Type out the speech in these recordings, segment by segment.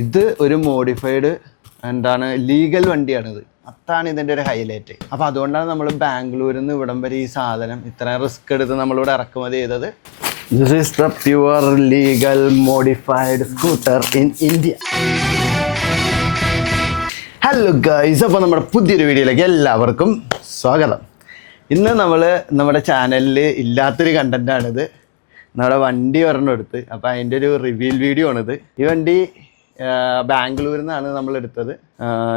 ഇത് ഒരു മോഡിഫൈഡ് എന്താണ് ലീഗൽ വണ്ടിയാണിത്. അതാണ് ഇതിൻ്റെ ഒരു ഹൈലൈറ്റ്. അപ്പോൾ അതുകൊണ്ടാണ് നമ്മൾ ബാംഗ്ലൂരിൽ നിന്ന് ഇവിടം വരെ ഈ സാധനം ഇത്രയും റിസ്ക് എടുത്ത് നമ്മളിവിടെ ഇറക്കുമതി ചെയ്തത്. This is the pure legal modified scooter in India. Hello guys, അപ്പോൾ നമ്മുടെ പുതിയൊരു വീഡിയോയിലേക്ക് എല്ലാവർക്കും സ്വാഗതം. ഇന്ന് നമ്മൾ നമ്മുടെ ചാനലിൽ ഇല്ലാത്തൊരു കണ്ടൻറ്റാണിത്. നമ്മുടെ വണ്ടി ഒരെണ്ണം എടുത്ത്, അപ്പോൾ അതിൻ്റെ ഒരു റിവ്യൂ വീഡിയോ ആണിത്. ഈ വണ്ടി ബാംഗ്ലൂരിൽ നിന്നാണ് നമ്മൾ എടുത്തത്.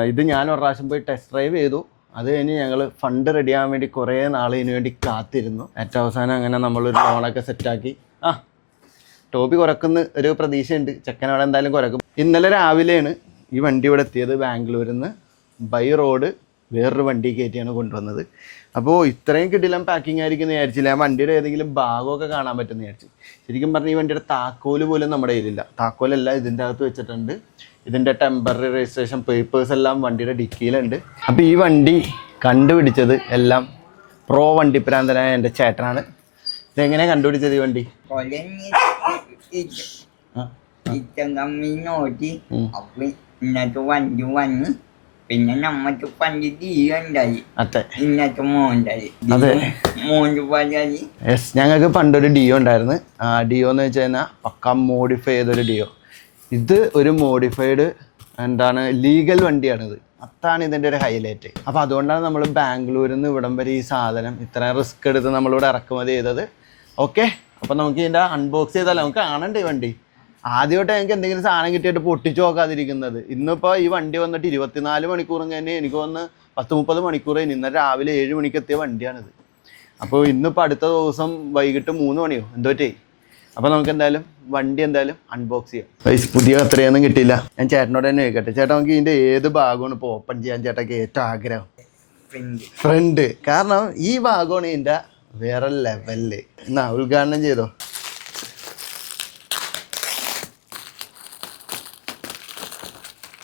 ഇത് ഞാൻ ഒരു പ്രാവശ്യം പോയി ടെസ്റ്റ് ഡ്രൈവ് ചെയ്തു. അത് കഴിഞ്ഞ് ഞങ്ങൾ ഫണ്ട് റെഡി ആവാൻ വേണ്ടി കുറേ നാൾ ഇതിനു വേണ്ടി കാത്തിരുന്നു. ഏറ്റവും അവസാനം അങ്ങനെ നമ്മളൊരു ലോണൊക്കെ സെറ്റാക്കി. ടോപ്പി കുറക്കുന്ന ഒരു പ്രതീക്ഷയുണ്ട്, ചെക്കനവിടെ എന്തായാലും കുറക്കും. ഇന്നലെ രാവിലെയാണ് ഈ വണ്ടി ഇവിടെ എത്തിയത്. ബാംഗ്ലൂരിൽ നിന്ന് ബൈ റോഡ് വേറൊരു വണ്ടി കയറ്റിയാണ് കൊണ്ടുവന്നത്. അപ്പോൾ ഇത്രയും കിടിലം പാക്കിംഗ് ആയിരിക്കും എന്ന് വിചാരിച്ചില്ല. ഞാൻ വണ്ടിയുടെ ഏതെങ്കിലും ഭാഗമൊക്കെ കാണാൻ പറ്റുമെന്ന് വിചാരിച്ചു. ശരിക്കും പറഞ്ഞാൽ ഈ വണ്ടിയുടെ താക്കോല് പോലും നമ്മുടെ കയ്യിലില്ല. താക്കോലെല്ലാം ഇതിൻ്റെ അകത്ത് വെച്ചിട്ടുണ്ട്. ഇതിൻ്റെ ടെമ്പററി രജിസ്ട്രേഷൻ പേപ്പേഴ്സ് എല്ലാം വണ്ടിയുടെ ഡിക്കിയിലുണ്ട്. അപ്പോൾ ഈ വണ്ടി കണ്ടുപിടിച്ചത് എല്ലാം പ്രോ വണ്ടിപ്രാന്തനായ എൻ്റെ ചേട്ടനാണ്. ഇതെങ്ങനെയാണ് കണ്ടുപിടിച്ചത് ഈ വണ്ടി? വണ്ടി വന്ന് പിന്നെ നമ്മക്ക് പണ്ട് ഡിയോ ഉണ്ടായി, ഇന്നത്തെ മോണ്ടായി യെസ്, ഞങ്ങൾക്ക് പണ്ടൊരു ഡിയോ ഉണ്ടായിരുന്നു. ഡിയോ എന്ന് വെച്ച് കഴിഞ്ഞാൽ പക്ക മോഡിഫൈ ചെയ്തൊരു ഡിയോ. ഇത് ഒരു മോഡിഫൈഡ് എന്താണ് ലീഗൽ വണ്ടിയാണിത്. അതാണ് ഇതിൻ്റെ ഒരു ഹൈലൈറ്റ്. അപ്പോൾ അതുകൊണ്ടാണ് നമ്മൾ ബാംഗ്ലൂരിൽ നിന്ന് ഇവിടം വരെ ഈ സാധനം ഇത്രയും റിസ്ക് എടുത്ത് നമ്മളിവിടെ ഇറക്കുമതി ചെയ്തത്. ഓക്കെ, അപ്പോൾ നമുക്ക് ഇതിൻ്റെ അൺബോക്സ് ചെയ്താലോ? നമുക്ക് കാണണ്ടേ വണ്ടി. ആദ്യമായിട്ട് ഞങ്ങൾക്ക് എന്തെങ്കിലും സാധനം കിട്ടിയിട്ട് പൊട്ടിച്ചു നോക്കാതിരിക്കുന്നത്. ഇന്നിപ്പോൾ ഈ വണ്ടി വന്നിട്ട് 24 മണിക്കൂറും കഴിഞ്ഞ് എനിക്ക് വന്ന് 10-30 മണിക്കൂർ കഴിഞ്ഞ് ഇന്നലെ രാവിലെ 7 മണിക്ക് എത്തിയ വണ്ടിയാണിത്. അപ്പോൾ ഇന്നിപ്പോൾ അടുത്ത ദിവസം വൈകിട്ട് 3 മണിയോ എന്തോ ചെയ്യും. അപ്പോൾ നമുക്ക് എന്തായാലും വണ്ടി എന്തായാലും അൺബോക്സ് ചെയ്യാം. പൈസ പുതിയ അത്രയൊന്നും കിട്ടിയില്ല. ഞാൻ ചേട്ടനോട് തന്നെ ചോദിക്കട്ടെ, ചേട്ടാ നമുക്ക് ഇതിൻ്റെ ഏത് ഭാഗമാണ് ഇപ്പോൾ ഓപ്പൺ ചെയ്യാൻ ചേട്ടക്ക് ഏറ്റവും ആഗ്രഹം? ഫ്രണ്ട്. കാരണം ഈ ഭാഗമാണ് ഇതിൻ്റെ വേറെ ലെവലിൽ. എന്നാ ഉദ്ഘാടനം ചെയ്തോ.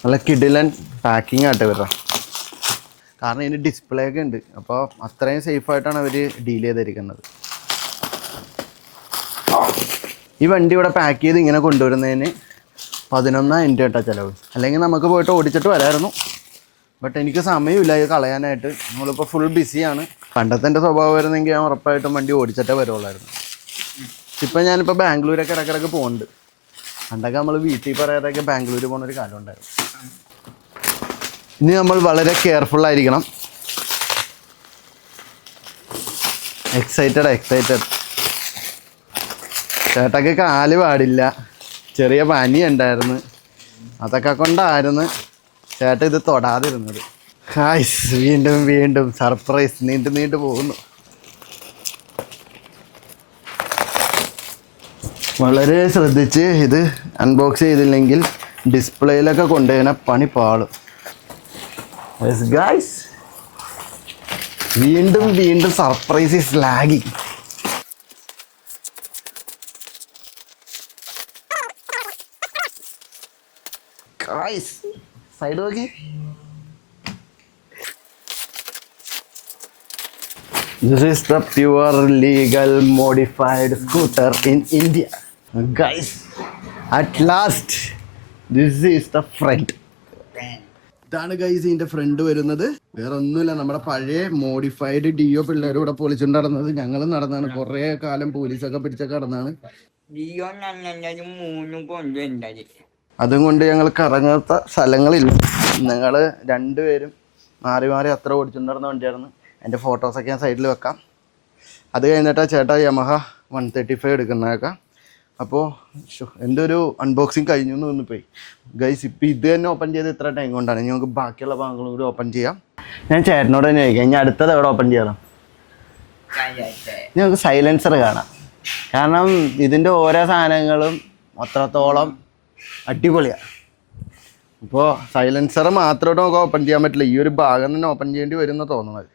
നല്ല കിടിലൻ പാക്കിംഗ് ആട്ടെ വരാം. കാരണം ഇതിന് ഡിസ്പ്ലേ ഒക്കെ ഉണ്ട്. അപ്പോൾ അത്രയും സേഫായിട്ടാണ് അവർ ഡീൽ ചെയ്തിരിക്കുന്നത്. ഈ വണ്ടി ഇവിടെ പാക്ക് ചെയ്ത് ഇങ്ങനെ കൊണ്ടുവരുന്നതിന് 11,000 കേട്ടോ ചിലവ്. അല്ലെങ്കിൽ നമുക്ക് പോയിട്ട് ഓടിച്ചിട്ട് വരായിരുന്നു. ബട്ട് എനിക്ക് സമയമില്ല ഇത് കളയാനായിട്ട്. നമ്മളിപ്പോൾ ഫുൾ ബിസിയാണ്. പണ്ടത്തെ എൻ്റെ സ്വഭാവം വരുന്നെങ്കിൽ ഞാൻ ഉറപ്പായിട്ടും വണ്ടി ഓടിച്ചിട്ടേ വരുള്ളായിരുന്നു. ഇപ്പം ഞാനിപ്പോൾ ബാംഗ്ലൂരൊക്കെ ഇടയ്ക്കിടയ്ക്ക് പോകുന്നുണ്ട്. പണ്ടൊക്കെ നമ്മൾ വീട്ടിൽ പറയാതൊക്കെ ബാംഗ്ലൂർ പോകുന്നൊരു കാലം ഉണ്ടായിരുന്നു. ഇനി നമ്മൾ വളരെ കെയർഫുള്ളായിരിക്കണം. എക്സൈറ്റഡ്. ചേട്ടക്ക് കാല് പാടില്ല, ചെറിയ പനി ഉണ്ടായിരുന്നു. അതൊക്കെ കൊണ്ടായിരുന്നു ചേട്ടൻ ഇത് തൊടാതിരുന്നത്. ഹായ്സ്, വീണ്ടും സർപ്രൈസ് നീണ്ടു പോകുന്നു. വളരെ ശ്രദ്ധിച്ച് ഇത് അൺബോക്സ് ചെയ്തില്ലെങ്കിൽ ഡിസ്പ്ലേയിലൊക്കെ കൊണ്ടുപോകുന്ന പണി പാളും. യെസ് ഗൈസ്, വീണ്ടും surprise is lagging. Guys side നോക്കി. This is the pure legal modified scooter in India. Guys, at last, this is the front. ഇതാണ് ഗൈസ് ഇതിൻ്റെ ഫ്രണ്ട് വരുന്നത്. വേറെ ഒന്നുമില്ല, നമ്മുടെ പഴയ മോഡിഫൈഡ് ഡിയോ പിള്ളേരും ഇവിടെ പൊളിച്ചുകൊണ്ട് നടന്നത്. ഞങ്ങളും നടന്നാണ് കുറേ കാലം, പോലീസൊക്കെ പിടിച്ചൊക്കെ നടന്നാണ്. അതും കൊണ്ട് ഞങ്ങൾ കറങ്ങാത്ത സ്ഥലങ്ങളില്ല. ഞങ്ങൾ രണ്ടുപേരും മാറി അത്ര ഓടിച്ചുകൊണ്ട് നടന്ന വണ്ടിയായിരുന്നു. എൻ്റെ ഫോട്ടോസൊക്കെ ഞാൻ സൈഡിൽ വെക്കാം. അത് കഴിഞ്ഞിട്ടാണ് ചേട്ടാ യമഹ 135 എടുക്കുന്നതൊക്കെ. അപ്പോൾ എൻ്റെ ഒരു അൺബോക്സിങ് കഴിഞ്ഞു എന്ന് തോന്നിപ്പോയി ഗൈസ്. ഇപ്പോൾ ഇത് തന്നെ ഓപ്പൺ ചെയ്ത് ഇത്ര ടൈം കൊണ്ടാണ്. ഇനി നമുക്ക് ബാക്കിയുള്ള ഭാഗങ്ങളും കൂടി ഓപ്പൺ ചെയ്യാം. ഞാൻ ചേട്ടനോട് തന്നെ ചോദിക്കാം, ഇനി അടുത്തത് എവിടെ ഓപ്പൺ ചെയ്യണം? ഇനി നമുക്ക് സൈലൻസർ കാണാം. കാരണം ഇതിൻ്റെ ഓരോ സാധനങ്ങളും അത്രത്തോളം അടിപൊളിയാണ്. ഇപ്പോൾ സൈലൻസർ മാത്രമായിട്ട് നമുക്ക് ഓപ്പൺ ചെയ്യാൻ പറ്റില്ല. ഈ ഒരു ഭാഗം തന്നെ ഓപ്പൺ ചെയ്യേണ്ടി വരും എന്ന് തോന്നുന്നത്.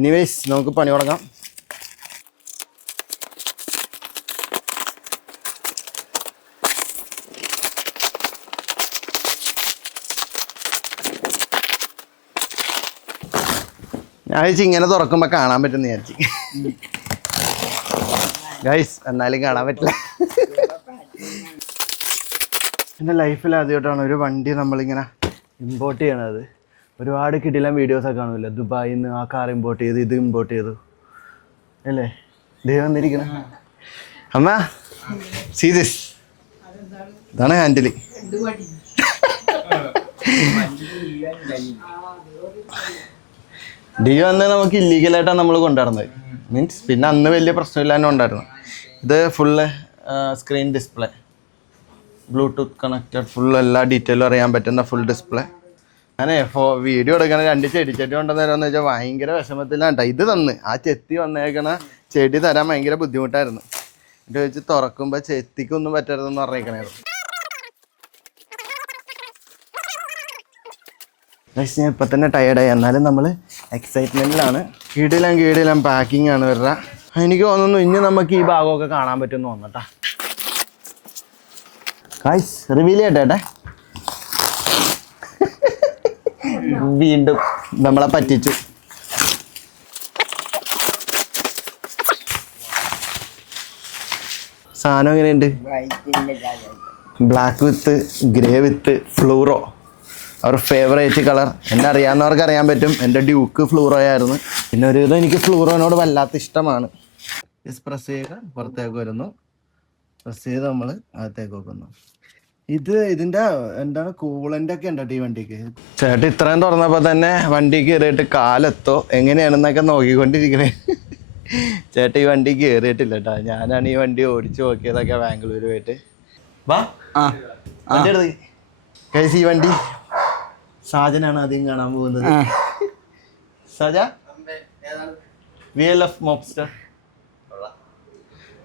എനിവേസ്, നമുക്ക് പണി തുടങ്ങാം. ഞാൻ വിചാരിച്ചു ഇങ്ങനെ തുറക്കുമ്പോൾ കാണാൻ പറ്റുമെന്ന് വിചാരിച്ചു. ഗൈസ്, എന്നാലും കാണാൻ പറ്റില്ല. എൻ്റെ ലൈഫിൽ ആദ്യമായിട്ടാണ് ഒരു വണ്ടി നമ്മളിങ്ങനെ ഇമ്പോർട്ട് ചെയ്യണത്. ഒരുപാട് കിടിലൻ വീഡിയോസൊക്കെ കാണുമല്ലോ, ദുബായിൽ നിന്ന് ആ കാർ ഇമ്പോർട്ട് ചെയ്ത് ഇത് ഇമ്പോർട്ട് ചെയ്തു അല്ലേ. ദൈവം വന്നിരിക്കണം. അമ്മ സീ ദിസ്, ഇതാണ് ഹാൻഡിൽ. ഡിയോ അന്ന് നമുക്ക് ഇല്ലീഗലായിട്ടാണ് നമ്മൾ കൊണ്ടുവരുന്നത്. മീൻസ് പിന്നെ അന്ന് വലിയ പ്രശ്നമില്ലാതെ ഉണ്ടായിരുന്നു. ഇത് full screen display, Bluetooth connected, full എല്ലാ ഡീറ്റെയിലും അറിയാൻ പറ്റുന്ന ഫുൾ ഡിസ്പ്ലേ. ഞാനേ വീഡിയോ എടുക്കണ 2 ചെടിച്ചട്ടി കൊണ്ടുവന്നേരാന്ന് വെച്ചാൽ ഭയങ്കര വിഷമത്തിലാണ് കേട്ടോ. ഇത് തന്ന് ആ ചെത്തി വന്നേക്കണ ചെടി തരാൻ ഭയങ്കര ബുദ്ധിമുട്ടായിരുന്നു. എന്നിട്ട് വെച്ച് തുറക്കുമ്പോൾ ചെത്തിക്കൊന്നും പറ്റരുതെന്ന് പറഞ്ഞേക്കണായിരുന്നു. പക്ഷേ ഞാൻ ഇപ്പം തന്നെ ടയേർഡായി, എന്നാലും നമ്മൾ എക്സൈറ്റ്മെൻറ്റിലാണ്. കീടിലാം പാക്കിംഗ് ആണ് വരിക. എനിക്ക് തോന്നുന്നു ഇനി നമുക്ക് ഈ ഭാഗമൊക്കെ കാണാൻ പറ്റുമെന്ന് തോന്നട്ടാ. ഗൈസ് റിവീൽ ചെയ്യട്ടെ. വീണ്ടും നമ്മളെ പറ്റിച്ചു. സാധനം എങ്ങനെയുണ്ട്? Black with grey with fluoro, our favourite colour. എന്നെ അറിയാവുന്നവർക്ക് അറിയാൻ പറ്റും, എൻ്റെ ഡ്യൂക്ക് ഫ്ലൂറോ ആയിരുന്നു. പിന്നെ ഒരു വിധം എനിക്ക് ഫ്ലൂറോനോട് വല്ലാത്ത ഇഷ്ടമാണ്. പ്രസ് ചെയ്യുക, പുറത്തേക്ക് വരുന്നു. പ്രസ് ചെയ്ത് നമ്മൾ അകത്തേക്ക് വെക്കുന്നു. ഇതിൻ്റെ എന്താണ് കൂളൻ്റ് ഒക്കെ ഉണ്ടോ ഈ വണ്ടിക്ക്? ചേട്ടൻ ഇത്രയും തുറന്നപ്പോൾ തന്നെ വണ്ടി കയറിയിട്ട് കാലെത്തോ എങ്ങനെയാണെന്നൊക്കെ നോക്കിക്കൊണ്ടിരിക്കണേ. ചേട്ടൻ ഈ വണ്ടി കയറിയിട്ടില്ല കേട്ടോ. ഞാനാണ് ഈ വണ്ടി ഓടിച്ചു നോക്കിയതൊക്കെ ബാംഗ്ലൂർ പോയിട്ട്. വാ വണ്ടി എടുത്ത് കൈസ്. ഈ വണ്ടി സാജനാണ് ആദ്യം കാണാൻ പോകുന്നത്. സാജ VLF മോബ്സ്റ്റർ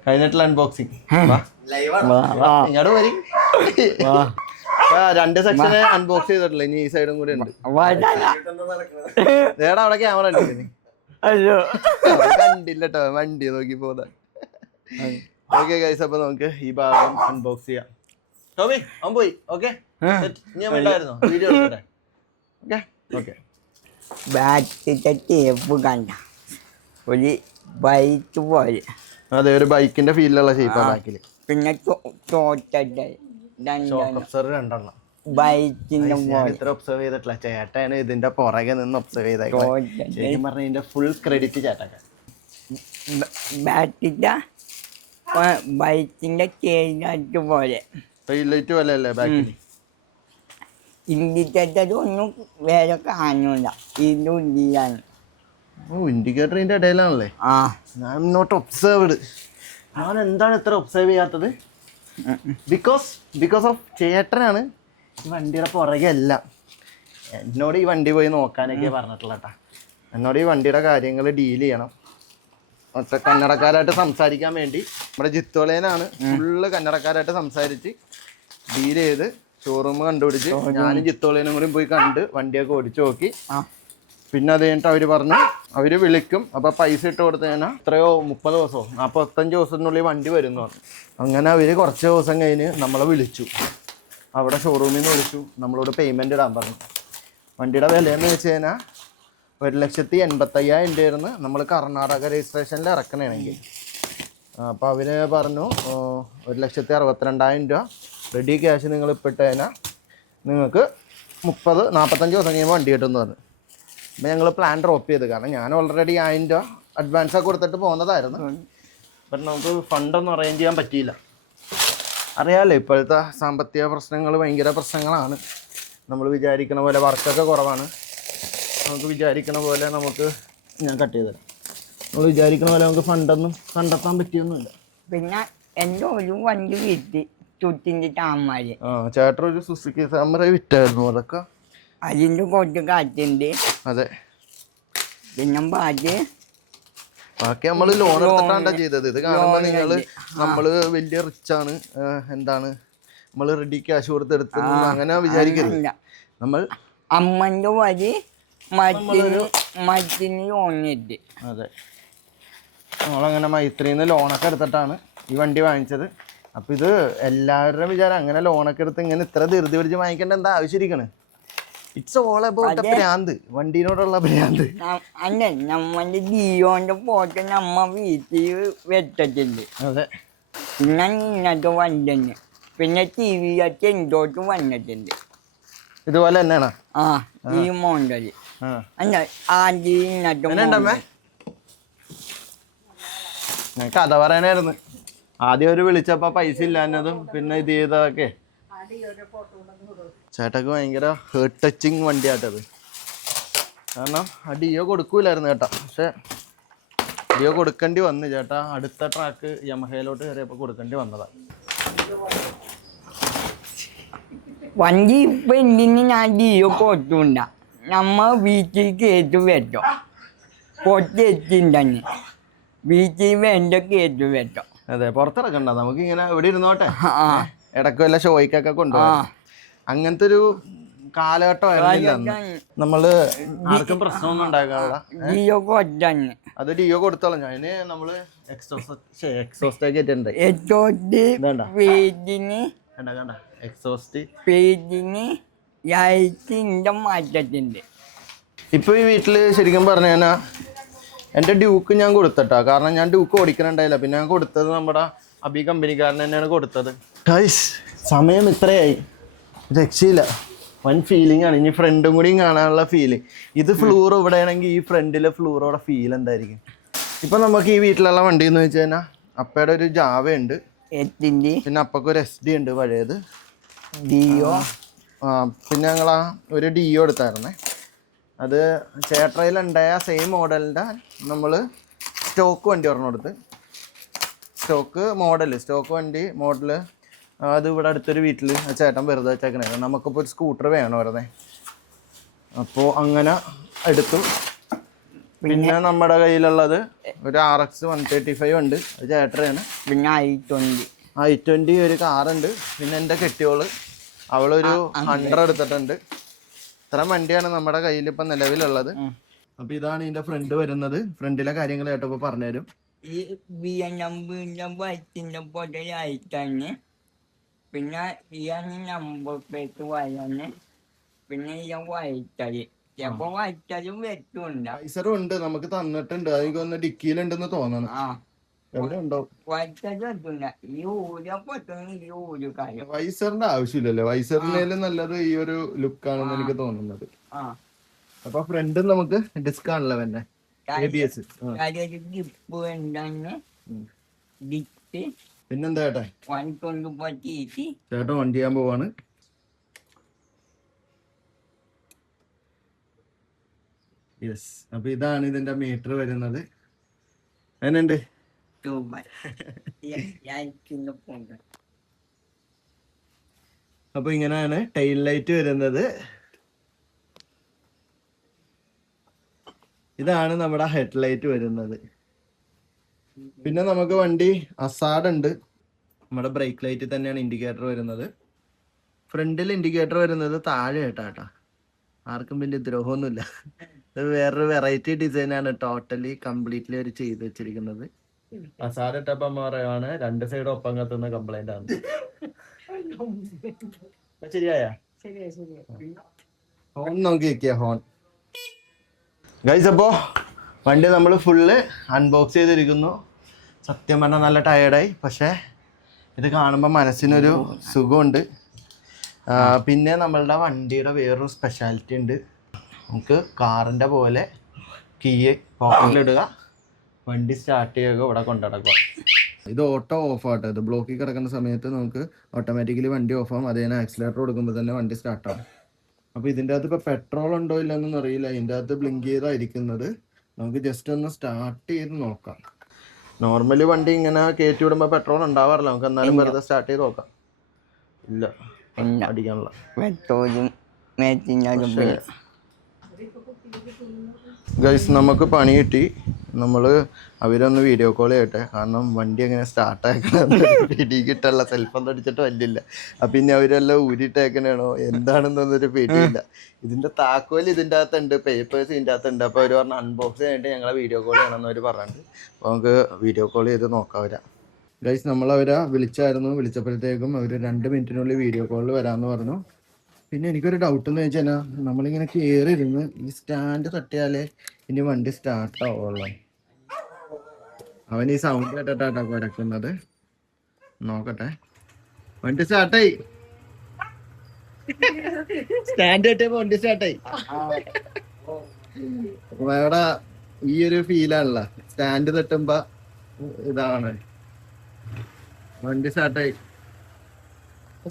കഴിഞ്ഞിട്ടുള്ള അൺബോക്സിങ്. ഇങ്ങോട്ട് വരി. 2 സെക്ഷന് അൺബോക്സ് ചെയ്തിട്ടില്ല, ഇനി ഈ സൈഡും കൂടി ഉണ്ട്. ഏടാ അവിടെ ക്യാമറ ഉണ്ട്, കണ്ടില്ല കേട്ടോ വണ്ടി നോക്കി പോതാ. ഓക്കെ ഗൈസ്, അപ്പൊ നമുക്ക് ഈ ഭാഗം അൺബോക്സ് ചെയ്യാം. ടോമി അവൻ പോയി. ഓക്കെ ഞാൻ ഉണ്ടായിരുന്നോ വീഡിയോ എടുക്കട്ടെ? ഓക്കെ ബാക്കിന്റെ ടേപ്പ് കണ്ട ഒരു ബൈക്ക് പോലെ. അതെ, ഒരു ബൈക്കിന്റെ ഫീലിലുള്ള ഷേപ്പാ ബാക്കില്. പിന്നെ രണ്ടെണ്ണം ബൈക്കിന്റെ ഇത്ര ഒബ്സർവ് ചെയ്തിട്ടില്ല. ചേട്ടന് ഇതിന്റെ പുറകെ നിന്ന് ഒബ്സർവ് ചെയ്തേക്കാം. ശരിക്കും പറഞ്ഞ ഇതിന്റെ ഫുൾ ക്രെഡിറ്റ് ചേട്ടക്കാൻ. ബാക്കിന്റെ ബൈക്കിന്റെ കേജ് പോലെ ലൈറ്റ് പോലെ അല്ലേ ബാക്കിൽ? ഇൻഡിക്കേറ്റർ ഒന്നും വേറെ കാണൂല, ഇതിലാണ്. ഇൻഡിക്കേറ്റർ ഇതിന്റെ ഇടയിലാണല്ലേ? I M not observed. ഞാൻ എന്താണ് ഇത്ര ഒബ്സർവ് ചെയ്യാത്തത്? ബിക്കോസ് ഓഫ് ചേട്ടനാണ് ഈ വണ്ടിയുടെ പുറകെ അല്ല. എന്നോട് ഈ വണ്ടി പോയി നോക്കാനൊക്കെ പറഞ്ഞിട്ടുള്ള കേട്ടാ. എന്നോട് ഈ വണ്ടിയുടെ കാര്യങ്ങൾ ഡീൽ ചെയ്യണം. മറ്റേ കന്നടക്കാരായിട്ട് സംസാരിക്കാൻ വേണ്ടി നമ്മുടെ ജിത്തോളേനാണ് ഫുള്ള് കന്നടക്കാരായിട്ട് സംസാരിച്ച് ഡീൽ ചെയ്ത് ഷോറൂം കണ്ടുപിടിച്ച് ഞാനും ജിത്തോളേനും കൂടി പോയി കണ്ട് വണ്ടിയൊക്കെ ഓടിച്ചു നോക്കി. പിന്നെ അത് കഴിഞ്ഞിട്ട് അവർ പറഞ്ഞു അവർ വിളിക്കും, അപ്പോൾ പൈസ ഇട്ട് കൊടുത്തു കഴിഞ്ഞാൽ എത്രയോ 30 ദിവസമോ 45 ദിവസത്തിനുള്ളിൽ വണ്ടി വരും എന്ന് പറഞ്ഞു. അങ്ങനെ അവർ കുറച്ച് ദിവസം കഴിഞ്ഞ് നമ്മളെ വിളിച്ചു, അവിടെ ഷോറൂമിൽ നിന്ന് വിളിച്ചു. നമ്മളോട് പേയ്മെൻറ്റ് ഇടാൻ പറഞ്ഞു. വണ്ടിയുടെ വിലയെന്ന് വെച്ച് കഴിഞ്ഞാൽ 1,85,000 രൂപയായിരുന്നു നമ്മൾ കർണാടക രജിസ്ട്രേഷനിൽ ഇറക്കണമെങ്കിൽ. അപ്പോൾ അവർ പറഞ്ഞു 1,62,000 രൂപ റെഡി ക്യാഷ് നിങ്ങൾ ഇപ്പോൾ ഇട്ട് കഴിഞ്ഞാൽ നിങ്ങൾക്ക് 45 ദിവസം കഴിയുമ്പോൾ വണ്ടി കിട്ടുമെന്ന് പറഞ്ഞു. അപ്പോൾ ഞങ്ങൾ പ്ലാൻ ഡ്രോപ്പ് ചെയ്ത്, കാരണം ഞാൻ ഓൾറെഡി 1000 രൂപ അഡ്വാൻസൊക്കെ കൊടുത്തിട്ട് പോകുന്നതായിരുന്നു. ബട്ട് നമുക്ക് ഫണ്ടൊന്നും അറേഞ്ച് ചെയ്യാൻ പറ്റിയില്ല. അറിയാമല്ലോ ഇപ്പോഴത്തെ സാമ്പത്തിക പ്രശ്നങ്ങൾ ഭയങ്കര പ്രശ്നങ്ങളാണ്. നമ്മൾ വിചാരിക്കണ പോലെ വർക്കൊക്കെ കുറവാണ്. നമുക്ക് വിചാരിക്കണ പോലെ ഞാൻ കട്ട് ചെയ്തുതരാം. നമ്മൾ വിചാരിക്കണ പോലെ നമുക്ക് ഫണ്ടൊന്നും കണ്ടെത്താൻ പറ്റിയൊന്നുമില്ല. പിന്നെ എൻ്റെ ഒരു വണ്ടി വീട്ടി ചുറ്റിൻ്റെ താമാര് ചേട്ടൻ ഒരു സുസുക്കി സാമറ വിറ്റായിരുന്നു. അതൊക്കെ അതിൻ്റെ കുറച്ച് കാറ്റുണ്ട്. അതെ, പിന്നെ ബാക്കി നമ്മൾ ലോൺ എടുത്തിട്ടാണ് ചെയ്തത്. ഇത് കാണുമ്പോൾ നമ്മള് വലിയ റിച്ചാണ്, എന്താണ് നമ്മൾ റെഡി ക്യാഷ് കൊടുത്തെടുത്ത് അങ്ങനെ വിചാരിക്കരുത്. നമ്മൾ അമ്മൻ്റെ വഴി മറ്റിന് ലോണിട്ട്. അതെ, നമ്മളങ്ങനെ മൈത്രിന്ന് ലോണൊക്കെ എടുത്തിട്ടാണ് ഈ വണ്ടി വാങ്ങിച്ചത്. അപ്പം ഇത് എല്ലാവരുടെയും വിചാരം അങ്ങനെ ലോണൊക്കെ എടുത്ത് ഇങ്ങനെ ഇത്ര ധൃതി പിടിച്ച് വാങ്ങിക്കേണ്ട എന്താ ആവശ്യമിരിക്കണ്? ഇറ്റ്സ് ഓൾ അബൌട്ട് ഭ്രാന്ത്, വണ്ടീനോടുള്ള ഭ്രാന്ത്. അല്ല, നമ്മന്റെ ഡിയോന്റെ ഫോട്ടോ നമ്മ വീട്ടിൽ വെച്ചിട്ടുണ്ട്. അതെ, പിന്നെ ഇന്നത്തെ വണ്ടി തന്നെ പിന്നെ ടി വി ഒക്കെ ഇങ്ങോട്ട് വന്നിട്ടുണ്ട്. ഇതുപോലെ തന്നെയാണോ? ആ ഈ മോണ്ടല് അല്ല ആദ്യം ഇന്നത്തെ എങ്ങനെയുണ്ടമ്മേ? ഞാൻ കഥ പറയാനായിരുന്നു. ആദ്യം ഒരു വിളിച്ചപ്പോ പൈസ ഇല്ലാഞ്ഞതും പിന്നെ ഇത് ചെയ്തതൊക്കെ. ചേട്ടക്ക് ഭയങ്കര ഹേർട്ട് ടച്ചിങ് വണ്ടിയാട്ടത്. കാരണം ആ ഡിയോ കൊടുക്കൂലായിരുന്നു ചേട്ടാ. പക്ഷെ ഡിയോ കൊടുക്കേണ്ടി വന്നു ചേട്ടാ. അടുത്ത ട്രാക്ക് യമഹയിലോട്ട് കയറിയപ്പോൾ കൊടുക്കേണ്ടി വന്നതാണ്. വണ്ടി ഇപ്പൊ എന്തിന് ഞാൻ ഡിയോ കൊടുത്തുണ്ട നമ്മ വീട്ടിൽ കേട്ട് വെച്ചോ. പൊട്ടി എത്തിണ്ടെന്ന് വീട്ടിൽ വേണ്ട കേട്ട് വെച്ചോ. അതെ, പുറത്തിറക്കണ്ട, നമുക്ക് ഇങ്ങനെ ഇവിടെ ഇരുന്നോട്ടെ. ഇടയ്ക്ക് വല്ല ഷോയ്ക്കൊക്കെ കൊണ്ടുപോകാം. അങ്ങനത്തെ ഒരു കാലഘട്ടമായിരുന്നില്ല. നമ്മള് ആർക്കും പ്രശ്നമൊന്നും ഉണ്ടാക്കാനുള്ള ഡിയോ കൊടുത്തന്നെ. അത് ഡിയോ കൊടുത്തോളാം. അതിന് നമ്മള് എക്സോസ്റ്റ് കേട്ടിട്ടുണ്ട്. എക്സോസ്റ്റ് പേജിന് ലൈറ്റിന്റെ മാറ്റത്തിന്റെ. ഇപ്പൊ ഈ വീട്ടില് ശരിക്കും പറഞ്ഞു കഴിഞ്ഞാൽ എൻ്റെ ഡ്യൂക്ക് ഞാൻ കൊടുത്തട്ടാ. കാരണം ഞാൻ ഡ്യൂക്ക് ഓടിക്കണുണ്ടായില്ല. പിന്നെ ഞാൻ കൊടുത്തത് നമ്മുടെ അബി കമ്പനിക്കാരൻ തന്നെയാണ് കൊടുത്തത്. ഗൈസ്, സമയം ഇത്രയായി, രക്ഷയില്ല. വൻ ഫീലിംഗ് ആണ്. ഇനി ഫ്രണ്ടും കൂടിയും കാണാനുള്ള ഫീലിംഗ്. ഇത് ഫ്ലൂർ ഇവിടെ ആണെങ്കിൽ ഈ ഫ്രണ്ടിലെ ഫ്ലൂറോടെ ഫീൽ എന്തായിരിക്കും? ഇപ്പൊ നമുക്ക് ഈ വീട്ടിലുള്ള വണ്ടി എന്ന് വെച്ച് കഴിഞ്ഞാൽ അപ്പയുടെ ഒരു ജാവ ഉണ്ട്, പിന്നെ അപ്പക്ക് ഒരു SD ഉണ്ട് പഴയത്, ഡിയോ. പിന്നെ ഞങ്ങൾ ഒരു ഡിയോ എടുത്തായിരുന്നേ. അത് ചേട്ടറയിലുണ്ടായ സെയിം മോഡലിൻ്റെ നമ്മൾ സ്റ്റോക്ക് വണ്ടി ഒരെണ്ണം എടുത്ത്. സ്റ്റോക്ക് വണ്ടി മോഡല് അത് ഇവിടെ അടുത്തൊരു വീട്ടിൽ ചേട്ടൻ വെറുതെ വെച്ചേക്കണേ. നമുക്കിപ്പോൾ ഒരു സ്കൂട്ടർ വേണം വെറുതെ. അപ്പോൾ അങ്ങനെ എടുത്തു. പിന്നെ നമ്മുടെ കയ്യിലുള്ളത് ഒരു RX 135 ഉണ്ട്, അത് ചേട്ടറയാണ്. പിന്നെ i20 ഒരു കാറുണ്ട്. പിന്നെ എൻ്റെ കെട്ടിയോള് അവളൊരു 100 എടുത്തിട്ടുണ്ട്. ഇത്ര വണ്ടിയാണ് നമ്മുടെ കയ്യിൽ ഇപ്പം നിലവിലുള്ളത്. അപ്പൊ ഇതാണ് ഇതിന്റെ ഫ്രണ്ട് വരുന്നത്. ഫ്രണ്ടിലെ കാര്യങ്ങൾ കേട്ടപ്പോ പറഞ്ഞുതരും. ഈ പൊട്ടലായിട്ടാണ്. പിന്നെ ഇയാണ് നമ്പർ പ്ലേറ്റ് വരാന്. പിന്നെ ഈ വൈറ്റല് ചിലപ്പോ വൈറ്റലും വെച്ചുണ്ട്. പൈസറും ഉണ്ട്, നമുക്ക് തന്നിട്ടുണ്ട്. അതൊന്ന് ഡിക്കിയിലുണ്ടെന്ന് തോന്നണം. എവിടെ ഉണ്ടാവും വൈസറിന്റെ ആവശ്യമില്ലല്ലോ. വൈസറിനേലും നല്ലത് ഈ ഒരു ലുക്കാണെന്ന് എനിക്ക് തോന്നുന്നത്. അപ്പൊ ഫ്രണ്ട് നമുക്ക് ഡിസ്ക് ആണല്ലോ തന്നെ, ABS. പിന്നെന്താ ചേട്ടാ, ചേട്ടൻ വണ്ടി ചെയ്യാൻ പോവാണ്. യെസ്, അപ്പൊ ഇതാണ് ഇതിന്റെ മീറ്റർ വരുന്നത്. അതിനുണ്ട് അപ്പൊ ഇങ്ങനെയാണ് ടൈൽ ലൈറ്റ് വരുന്നത്. ഇതാണ് നമ്മുടെ ഹെഡ് ലൈറ്റ് വരുന്നത്. പിന്നെ നമുക്ക് വണ്ടി അസാഡ് ഉണ്ട്. നമ്മുടെ ബ്രേക്ക് ലൈറ്റിൽ തന്നെയാണ് ഇൻഡിക്കേറ്റർ വരുന്നത്. ഫ്രണ്ടിൽ ഇൻഡിക്കേറ്റർ വരുന്നത് താഴെ കേട്ടാ. ആർക്കും വലിയ ദ്രോഹമൊന്നുമില്ല. ഇത് വേറൊരു വെറൈറ്റി ഡിസൈനാണ്. ടോട്ടലി കംപ്ലീറ്റ്ലി അവർ ചെയ്ത് വെച്ചിരിക്കുന്നത്. അസാഡ് ഇട്ടപ്പോ അമ്മ പറയുവാണ് 2 സൈഡ് ഒപ്പം കത്തുന്ന കംപ്ലൈന്റ് ആണ്. ശരിയായ ഹോൺ നോക്കി വെക്കിയ ഹോൺ. ഗൈസ്, അപ്പോ വണ്ടി നമ്മൾ ഫുള്ള് അൺബോക്സ് ചെയ്തിരിക്കുന്നു. സത്യം പറഞ്ഞാൽ നല്ല ടയേർഡായി. പക്ഷേ ഇത് കാണുമ്പോൾ മനസ്സിനൊരു സുഖമുണ്ട്. പിന്നെ നമ്മളുടെ വണ്ടിയുടെ വേറൊരു സ്പെഷ്യാലിറ്റി ഉണ്ട്. നമുക്ക് കാറിൻ്റെ പോലെ കീ പോക്കറ്റിലിടുക, വണ്ടി സ്റ്റാർട്ട് ചെയ്യുക, ഇവിടെ കൊണ്ടുനടക്കുക. ഇത് ഓട്ടോ ഓഫ് ആട്ടോ. ഇത് ബ്ലോക്കിൽ കിടക്കുന്ന സമയത്ത് നമുക്ക് ഓട്ടോമാറ്റിക്കലി വണ്ടി ഓഫ് ആവും. അതേ ആക്സിലേറ്റർ കൊടുക്കുമ്പോൾ തന്നെ വണ്ടി സ്റ്റാർട്ടാവും. അപ്പോൾ ഇതിൻ്റെ അകത്ത് ഇപ്പോൾ പെട്രോൾ ഉണ്ടോ ഇല്ലെന്നൊന്നും അറിയില്ല. ഇതിൻ്റെ അകത്ത് ബ്ലിങ്ക് ചെയ്തായിരിക്കുന്നത്. നമുക്ക് ജസ്റ്റ് ഒന്ന് സ്റ്റാർട്ട് ചെയ്ത് നോക്കാം. നോർമലി വണ്ടി ഇങ്ങനെ കയറ്റി വിടുമ്പോൾ പെട്രോൾ ഉണ്ടാവാറില്ല. നമുക്ക് എന്നാലും വെറുതെ സ്റ്റാർട്ട് ചെയ്ത് നോക്കാം. ഇല്ല, അടിക്കാനുള്ള ഗൈസ്, നമുക്ക് പണി കിട്ടി. നമ്മൾ അവരൊന്ന് വീഡിയോ കോൾ ചെയ്യട്ടെ. കാരണം വണ്ടി എങ്ങനെ സ്റ്റാർട്ടാക്കണമെന്ന് പിടിക്കിട്ടുള്ള സെൽഫൊന്നും അടിച്ചിട്ട് വല്ലില്ല. അപ്പം പിന്നെ അവരെല്ലാം ഊരിട്ടേക്കണേണോ എന്താണെന്നൊന്നൊരു പിടിയില്ല. ഇതിൻ്റെ താക്കോൽ ഇതിൻ്റെ അകത്തുണ്ട്, പേപ്പേഴ്സ് ഇതിൻ്റെ അകത്തുണ്ട്. അപ്പോൾ അവർ പറഞ്ഞ അൺബോക്സ് ചെയ്തിട്ട് ഞങ്ങളെ വീഡിയോ കോൾ ചെയ്യണമെന്ന് അവർ പറഞ്ഞിട്ട്. അപ്പോൾ നമുക്ക് വീഡിയോ കോൾ ചെയ്ത് നോക്കാം അവരാ. ഗൈസ്, നമ്മളവരെ വിളിച്ചായിരുന്നു. വിളിച്ചപ്പോഴത്തേക്കും അവർ 2 മിനിറ്റിനുള്ളിൽ വീഡിയോ കോളിൽ വരാമെന്ന് പറഞ്ഞു. പിന്നെ എനിക്കൊരു ഡൗട്ട് എന്ന് വെച്ചാൽ നമ്മളിങ്ങനെ കയറിയിരുന്ന് ഈ സ്റ്റാൻഡ് തട്ടിയാലേ ഇനി വണ്ടി സ്റ്റാർട്ടാവുള്ളൂ. അവൻ ഈ സൗണ്ട് കേട്ടിട്ടാട്ടോ കിടക്കുന്നത്. നോക്കട്ടെ. വണ്ടി സ്റ്റാർട്ടായി. സ്റ്റാൻഡ് കിട്ടിയപ്പോ വണ്ടി സ്റ്റാർട്ടായി. ഇവിടെ ഈ ഒരു ഫീലാണല്ലോ, സ്റ്റാൻഡ് തട്ടുമ്പോ ഇതാണ്. വണ്ടി സ്റ്റാർട്ടായി.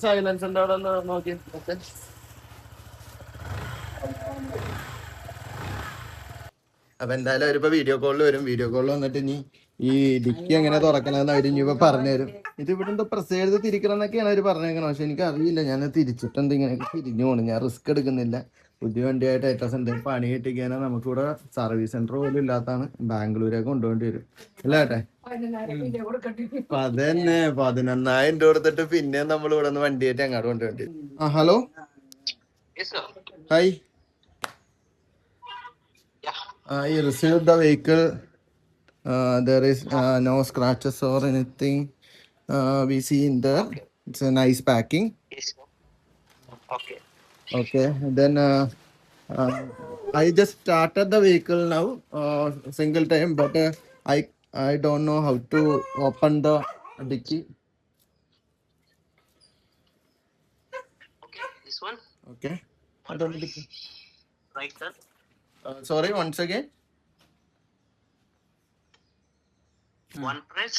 സൈലൻസിന്റെ അവിടെ ഒന്ന് നോക്കി. അപ്പൊ എന്തായാലും അവരിപ്പോ വീഡിയോ കോളിൽ വരും. വീഡിയോ കോളിൽ വന്നിട്ട് ഇനി ഈ ഡിക്കി എങ്ങനെ തുറക്കണമെന്ന് അവർ ഇനി ഇപ്പൊ പറഞ്ഞുതരും. ഇത് ഇവിടെ എന്തോ പ്രസ് ചെയ്ത് തിരിക്കണം എന്നൊക്കെയാണ് അവർ പറഞ്ഞേക്കണം. പക്ഷെ എനിക്ക് അറിയില്ല, ഞാൻ തിരിച്ചിട്ട് എന്തെങ്കിലും തിരിഞ്ഞു പോകണം. ഞാൻ റിസ്ക് എടുക്കുന്നില്ല. പുതിയ വണ്ടിയായിട്ട് ഏറ്റവും എന്തെങ്കിലും പണി കിട്ടിക്കാനാൽ നമുക്കിവിടെ സർവീസ് സെന്റർ പോലും ഇല്ലാത്തതാണ്. ബാംഗ്ലൂരൊക്കെ കൊണ്ടുപോകേണ്ടി വരും അല്ലേ ഏട്ടെ? അപ്പൊ അതന്നെ 11,000 രൂപ കൊടുത്തിട്ട് പിന്നെ നമ്മൾ ഇവിടെ നിന്ന് വണ്ടിയായിട്ട് അങ്ങോട്ട് കൊണ്ടുപോകേണ്ടി വരും. ആ hello, hi. I received the vehicle. There is no scratches or anything we see in there. It's a nice packing. Okay. Then I just started the vehicle now, single time, but I don't know how to open the dicky. This one, Okay. I don't know dicky. right turn. Sorry, once again. One press,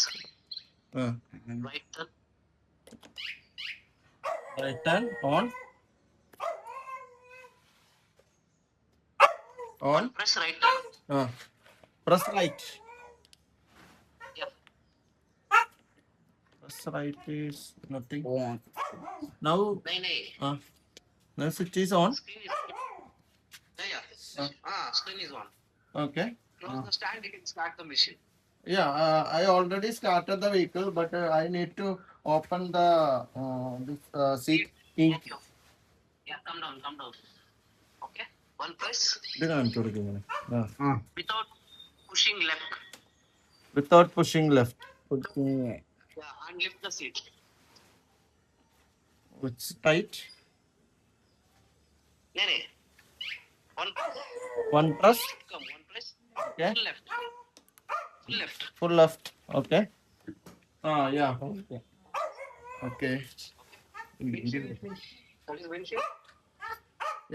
Uh, right turn. right turn on. On. Press right turn. Press right. Yeah. Press right is nothing. On. Now, No. now switch is on. Screen is. Yeah. Screen is on. Okay. Close the stand. You can start the machine. Yeah, I already started the vehicle, but I need to open the this seat. Okay. Yeah. Come down. Okay. One press without pushing left. Without pushing left. Yeah, and lift the seat. It's tight. No. One press. One press. Come. One press. Okay. Full left. Full left. Okay. Yeah. Okay. Okay. That is windshield.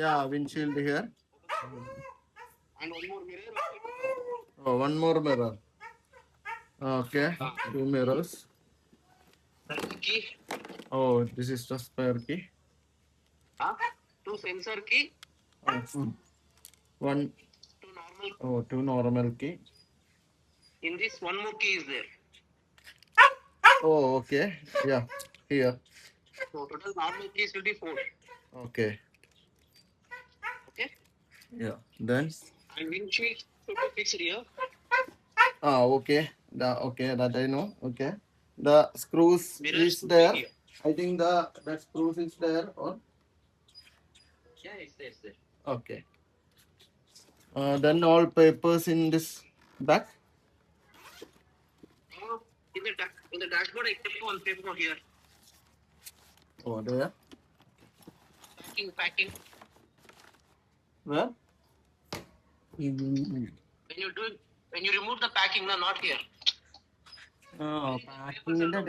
Yeah, windshield here. And one more mirror. Oh, one more mirror. Okay. Two mirrors. That's the key. Oh, this is the spare key. Two sensor key. One. Two normal. Oh, two normal key. In this, one more key is there. Oh, okay. Yeah, here. So total normal keys will be 4. Okay. Okay. Yeah. Then. And windshield should be fixed here. Okay. Okay, that I know. Okay. The screws Mirrors is should be there. here. I think that screws is there. Or Yeah, it's there. okay. Then all papers in this back. In the dashboard, I kept one paper here. Oh, there. Packing. Where? When you remove the packing, no, not here. Packing in the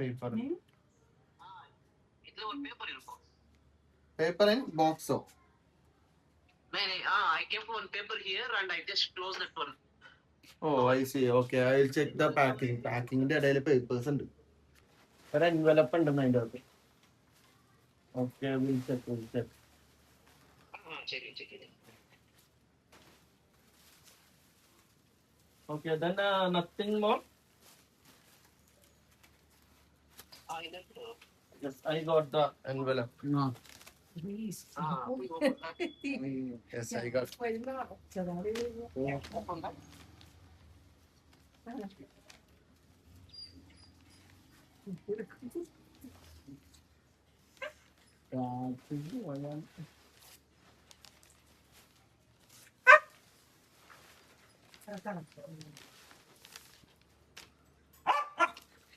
paper. It's a paper in box. Paper in box. No, I kept one paper here and I just closed that one. Oh, I see. Okay, I'll check the packing. Packing in the papers and ഒരു envelope ഉണ്ടെന്ന് അതിൻ്റെ അകത്ത്. Okay, we'll check. Check it. Okay, then nothing more. Yes, I got the envelope. No. Yes, I got.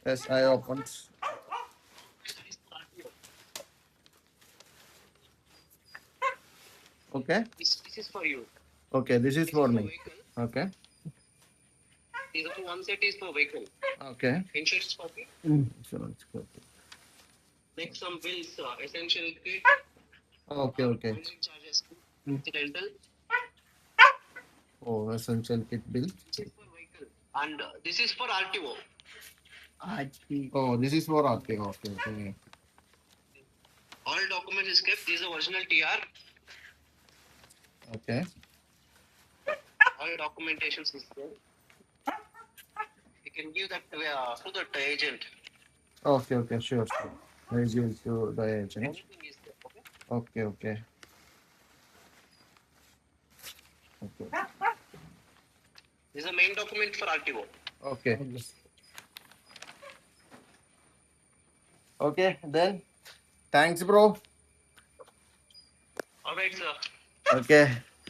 Yes, I opened. Okay. This is for you. Okay, this is for me. Vehicle. Okay. This one set is for vehicle. Okay. Insurance copy. Insurance copy. Next, some bills, essential kit, okay okay billing charges, incidental, oh essential kit bill check for vehicle, and this is for RTO. Oh this is for okay okay okay All documents is kept. This is the original TR. Okay All documentations is there. You can give that to the agent. Okay okay sure sure I give to the agent Everything is there. Okay. Okay okay okay This is the main document for RTO. Okay okay then thanks bro All right, sir. Okay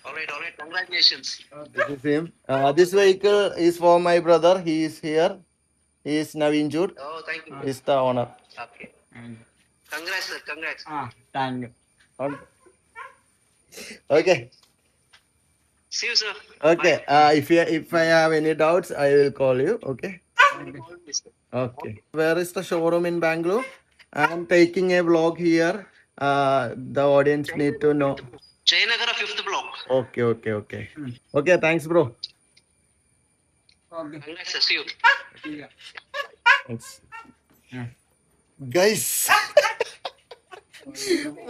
All right. Congratulations. this is him this vehicle is for my brother, he is here, he is now injured, Oh, thank you. he is the owner. Okay. Congrats, sir. Congrats. Thank you. Okay See you, sir. okay if I have any doubts I will call you. Okay Always, sir. okay where is the showroom in Bangalore? I am taking a vlog here, the audience need to know. Jayanagara 5th block. Okay okay thanks bro. Congrats, sir. See you. Thanks. Guys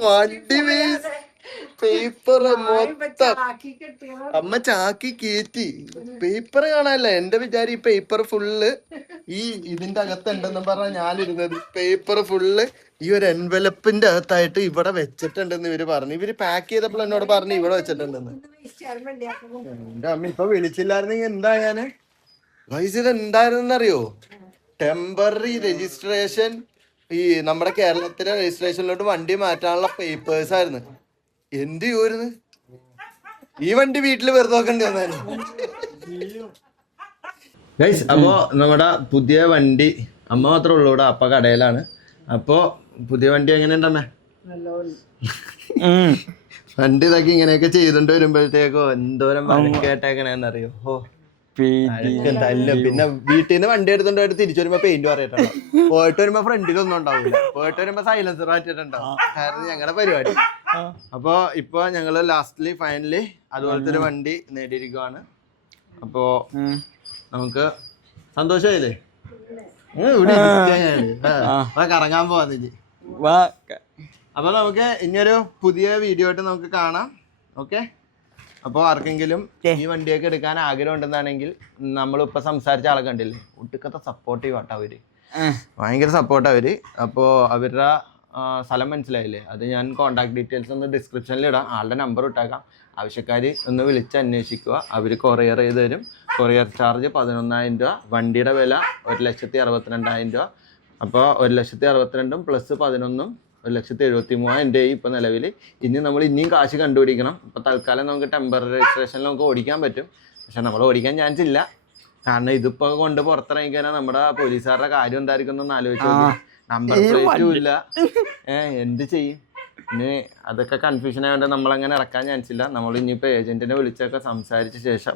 വണ്ടി paper മൊത്തം അമ്മ ചാക്കി കേറ്റി paper കാണാനല്ല എന്റെ വിചാരം ഈ paper full ഈ ഇതിന്റെ അകത്തുണ്ടെന്നും പറഞ്ഞ ഞാനിരുന്നത് പേപ്പർ ഫുള്ള് ഈ ഒരു എൻവലപ്പിന്റെ അകത്തായിട്ട് ഇവിടെ വെച്ചിട്ടുണ്ടെന്ന് ഇവര് പറഞ്ഞു. ഇവര് പാക്ക് ചെയ്തപ്പോൾ എന്നോട് പറഞ്ഞു ഇവിടെ വെച്ചിട്ടുണ്ടെന്ന്. എന്റെ അമ്മ ഇപ്പൊ വിളിച്ചില്ലായിരുന്നെങ്കിൽ എന്താ ഞാന് ഗൈസ് ഇത് എന്തായിരുന്നറിയോ? ടെമ്പററി രജിസ്ട്രേഷൻ, ഈ നമ്മുടെ കേരളത്തിലെ രജിസ്ട്രേഷനിലോട്ട് വണ്ടി മാറ്റാനുള്ള പേപ്പേഴ്സ് ആയിരുന്നു. എന്ത് ചെയ്യുമായിരുന്നു ഈ വണ്ടി വീട്ടില് വെറുതെ നോക്കേണ്ടി വന്നായിരുന്നു. ഗൈസ് അപ്പോ നമ്മുടെ പുതിയ വണ്ടി അമ്മ മാത്രമേ ഉള്ളൂ ഇവിടെ, അപ്പ കടയിലാണ്. അപ്പോ പുതിയ വണ്ടി എങ്ങനെയുണ്ടമ്മേ? വണ്ടി ഇതൊക്കെ ഇങ്ങനെയൊക്കെ ചെയ്തോണ്ട് വരുമ്പോഴത്തേക്കോ എന്തോരം കേട്ടേക്കണേന്നറിയോ? തല്ലും. പിന്നെ വീട്ടിൽ നിന്ന് വണ്ടി എടുത്തോണ്ട് പോയിട്ട് തിരിച്ചു വരുമ്പോ പെയിന്റ് പറയട്ടുണ്ടോ, പോയിട്ട് വരുമ്പോ ഫ്രണ്ടിലൊന്നും ഉണ്ടാവില്ല, പോയിട്ട് വരുമ്പോ സൈലൻസർ മാറ്റിട്ടുണ്ടാവും. കാരണം ഞങ്ങളുടെ പരിപാടി. അപ്പൊ ഇപ്പൊ ഞങ്ങള് ലാസ്റ്റ്ലി ഫൈനലി അതുപോലത്തെ ഒരു വണ്ടി നേടിയിരിക്കുവാണ്. അപ്പോ നമുക്ക് സന്തോഷമായില്ലേ? കറങ്ങാൻ പോവാന്ന്. അപ്പൊ നമുക്ക് ഇനിയൊരു പുതിയ വീഡിയോ ആയിട്ട് നമുക്ക് കാണാം. ഓക്കെ, അപ്പോൾ ആർക്കെങ്കിലും ഈ വണ്ടിയൊക്കെ എടുക്കാൻ ആഗ്രഹം ഉണ്ടെന്നാണെങ്കിൽ നമ്മളിപ്പോൾ സംസാരിച്ച ആളെ കണ്ടില്ലേ, ഒട്ടുക്കത്തെ സപ്പോർട്ടീവ് ആട്ടോ അവര്, ഭയങ്കര സപ്പോർട്ട് അവര്. അപ്പോൾ അവരുടെ സ്ഥലം മനസ്സിലായില്ലേ, അത് ഞാൻ കോൺടാക്ട് ഡീറ്റെയിൽസ് ഒന്ന് ഡിസ്ക്രിപ്ഷനിൽ ഇടാം, ആളുടെ നമ്പർ ഇട്ടേക്കാം. ആവശ്യക്കാർ ഒന്ന് വിളിച്ച് അന്വേഷിക്കുക, അവർ കൊറിയർ ചെയ്ത് തരും. കൊറിയർ ചാർജ് 11,000 രൂപ, വണ്ടിയുടെ വില 1,62,000 രൂപ. അപ്പോൾ 1,62,000 പ്ലസ് 11 1,73,000 ഇപ്പം നിലവിൽ. ഇനി നമ്മൾ ഇനിയും കാശ് കണ്ടുപിടിക്കണം. ഇപ്പം തൽക്കാലം നമുക്ക് ടെമ്പററി രജിസ്ട്രേഷനിൽ നമുക്ക് ഓടിക്കാൻ പറ്റും, പക്ഷെ നമ്മൾ ഓടിക്കാൻ ചാൻസ് ഇല്ല. കാരണം ഇതിപ്പോൾ കൊണ്ട് പുറത്തിറങ്ങിക്കഴിഞ്ഞാൽ നമ്മുടെ പോലീസുകാരുടെ കാര്യം എന്തായിരിക്കും എന്നൊന്ന് ആലോചിച്ചു. നമ്പർ പ്ലേറ്റും ഇല്ല, എന്ത് ചെയ്യും? ഇനി അതൊക്കെ കൺഫ്യൂഷൻ ആയതുകൊണ്ട് നമ്മളങ്ങനെ ഇറക്കാൻ ചാൻസ് ഇല്ല. നമ്മൾ ഇനിയിപ്പോൾ ഏജൻറ്റിനെ വിളിച്ചൊക്കെ സംസാരിച്ച ശേഷം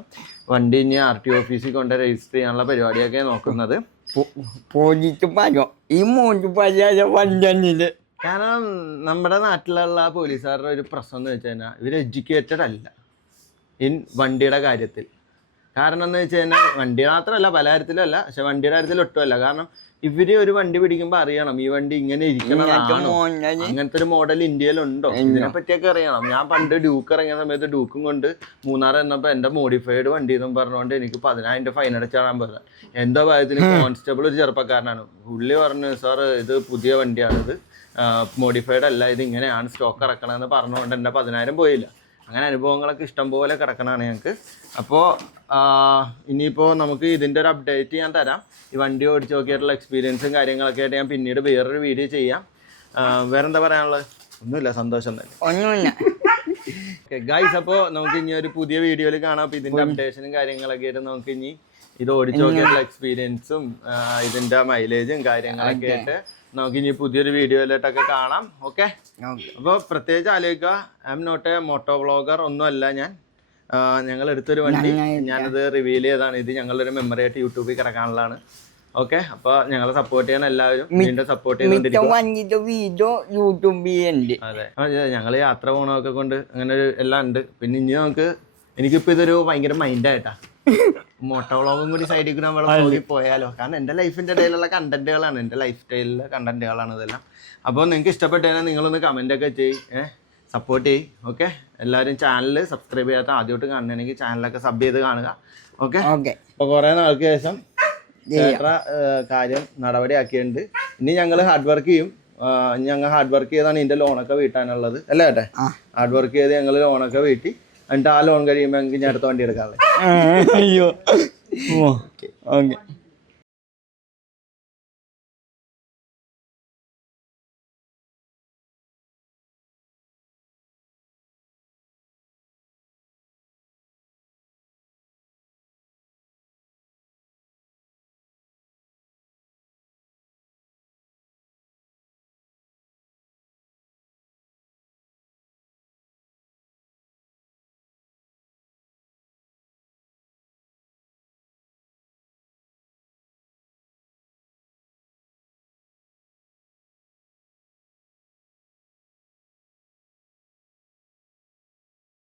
വണ്ടി ഇനി RTO ഓഫീസിൽ കൊണ്ട് രജിസ്റ്റർ ചെയ്യാനുള്ള പരിപാടിയൊക്കെ നോക്കുന്നത്. പോലീസ് പറഞ്ഞോ ഈ മൂന്ന് പരാതി വണ്ടിയില്? കാരണം നമ്മുടെ നാട്ടിലുള്ള പോലീസുകാരുടെ ഒരു പ്രശ്നം എന്ന് വെച്ച് കഴിഞ്ഞാൽ ഇവർ എഡ്യൂക്കേറ്റഡ് അല്ല ഇൻ വണ്ടിയുടെ കാര്യത്തിൽ. കാരണം എന്ന് വെച്ച് കഴിഞ്ഞാൽ വണ്ടി മാത്രമല്ല, പല കാര്യത്തിലും അല്ല, പക്ഷെ വണ്ടിയുടെ കാര്യത്തിൽ ഒട്ടുമല്ല. കാരണം ഇവര് ഒരു വണ്ടി പിടിക്കുമ്പോൾ അറിയണം ഈ വണ്ടി ഇങ്ങനെ ഇരിക്കണതാണോ, അങ്ങനത്തെ ഒരു മോഡൽ ഇന്ത്യയിലുണ്ടോ, ഇതിനെ പറ്റിയൊക്കെ അറിയണം. ഞാൻ പണ്ട് ഡ്യൂക്ക് ഇറങ്ങിയ സമയത്ത് ഡ്യൂക്കും കൊണ്ട് മൂന്നാർ എന്നപ്പോൾ എൻ്റെ മോഡിഫൈഡ് വണ്ടി എന്നും പറഞ്ഞുകൊണ്ട് എനിക്ക് 10,000 ഫൈൻ അടച്ചാടാൻ പറഞ്ഞത്. എൻ്റെ ഭാഗത്തിന് കോൺസ്റ്റബിൾ ഒരു ചെറുപ്പക്കാരനാണ്, പുള്ളി പറഞ്ഞു സാർ ഇത് പുതിയ വണ്ടിയാണിത്, മോഡിഫൈഡ് അല്ല, ഇത് ഇങ്ങനെയാണ് സ്റ്റോക്ക് ഇറക്കണമെന്ന് പറഞ്ഞുകൊണ്ട് എൻ്റെ 10,000 പോയില്ല. അങ്ങനെ അനുഭവങ്ങളൊക്കെ ഇഷ്ടംപോലെ കിടക്കണതാണ് ഞങ്ങൾക്ക്. അപ്പോൾ ഇനിയിപ്പോൾ നമുക്ക് ഇതിൻ്റെ ഒരു അപ്ഡേറ്റ് ഞാൻ തരാം. ഈ വണ്ടി ഓടിച്ച് നോക്കിയിട്ടുള്ള എക്സ്പീരിയൻസും കാര്യങ്ങളൊക്കെ ആയിട്ട് ഞാൻ പിന്നീട് വേറൊരു വീഡിയോ ചെയ്യാം. വേറെന്താ പറയാനുള്ളത്? ഒന്നുമില്ല, സന്തോഷം തന്നെ. ഒന്നുമില്ല. ഓക്കെ ഗൈസ്, അപ്പോൾ നമുക്ക് ഇനി ഒരു പുതിയ വീഡിയോയിൽ കാണാം. അപ്പോൾ ഇതിൻ്റെ അപ്ഡേഷനും കാര്യങ്ങളൊക്കെ ആയിട്ട് നമുക്ക് ഇനി ഇത് ഓടിച്ച് നോക്കിയിട്ടുള്ള എക്സ്പീരിയൻസും ഇതിൻ്റെ മൈലേജും കാര്യങ്ങളൊക്കെ ആയിട്ട് നമുക്ക് ഇനി പുതിയൊരു വീഡിയോയിലോട്ടൊക്കെ കാണാം. ഓക്കെ, അപ്പോൾ പ്രത്യേകിച്ച് ആലോചിക്കുക, I M not a moto vlogger, ഒന്നുമല്ല ഞാൻ. ഞങ്ങൾ എടുത്തൊരു വണ്ടി ഞാനത് റിവീൽ ചെയ്തതാണ്. ഇത് ഞങ്ങളുടെ ഒരു മെമ്മറി ആയിട്ട് യൂട്യൂബിൽ കിടക്കാനുള്ളതാണ്. ഓക്കെ, അപ്പോൾ ഞങ്ങളെ സപ്പോർട്ട് ചെയ്യാൻ എല്ലാവരും വീണ്ടും സപ്പോർട്ട് ചെയ്തുകൊണ്ടിരിക്കും. വണ്ടിയുടെ വീഡിയോ യൂട്യൂബിലുണ്ട്. അതെ, ഞങ്ങൾ യാത്ര പോകണമൊക്കെ കൊണ്ട് അങ്ങനെ ഒരു എല്ലാം ഉണ്ട്. പിന്നെ ഇനി എനിക്കിപ്പോൾ ഇതൊരു ഭയങ്കര മൈൻഡായിട്ടാ മോട്ടോ വ്ളോഗും കൂടി സൈഡിൽ കൂടി നമ്മളെ വ്ളോഗിൽ പോയാലോ. കാരണം എൻ്റെ ലൈഫിൻ്റെ ഇടയിലുള്ള കണ്ടന്റുകളാണ്, എൻ്റെ ലൈഫ് സ്റ്റൈലിലെ കണ്ടന്റുകളാണ് ഇതെല്ലാം. അപ്പോൾ നിങ്ങൾക്ക് ഇഷ്ടപ്പെട്ട് കഴിഞ്ഞാൽ നിങ്ങളൊന്ന് കമൻറ്റൊക്കെ ചെയ്യ്, സപ്പോർട്ട് ചെയ്യ്. ഓക്കെ, എല്ലാവരും ചാനൽ സബ്സ്ക്രൈബ് ചെയ്യാത്ത ആദ്യമായിട്ട് കാണണമെങ്കിൽ ചാനലൊക്കെ സബ് ചെയ്ത് കാണുക. ഓക്കെ, അപ്പോൾ കുറേ നാൾക്ക് ശേഷം ചേട്ടാ കാര്യം നടപടിയാക്കിയിട്ടുണ്ട്. ഇനി ഞങ്ങൾ ഹാർഡ് വർക്ക് ചെയ്യും. ഞങ്ങൾ ഹാർഡ് വർക്ക് ചെയ്താണ് ഇതിൻ്റെ ലോണൊക്കെ വീട്ടാനുള്ളത് അല്ലേ ചേട്ടാ? ഹാർഡ് വർക്ക് ചെയ്ത് ഞങ്ങൾ ലോണൊക്കെ വീട്ടി, എന്നിട്ട് ആ ലോൺ കഴിയുമ്പോൾ ഞങ്ങൾക്ക് ഞാൻ അടുത്ത വണ്ടി എടുക്കാറുള്ളത്. അയ്യോ, ഓക്കെ.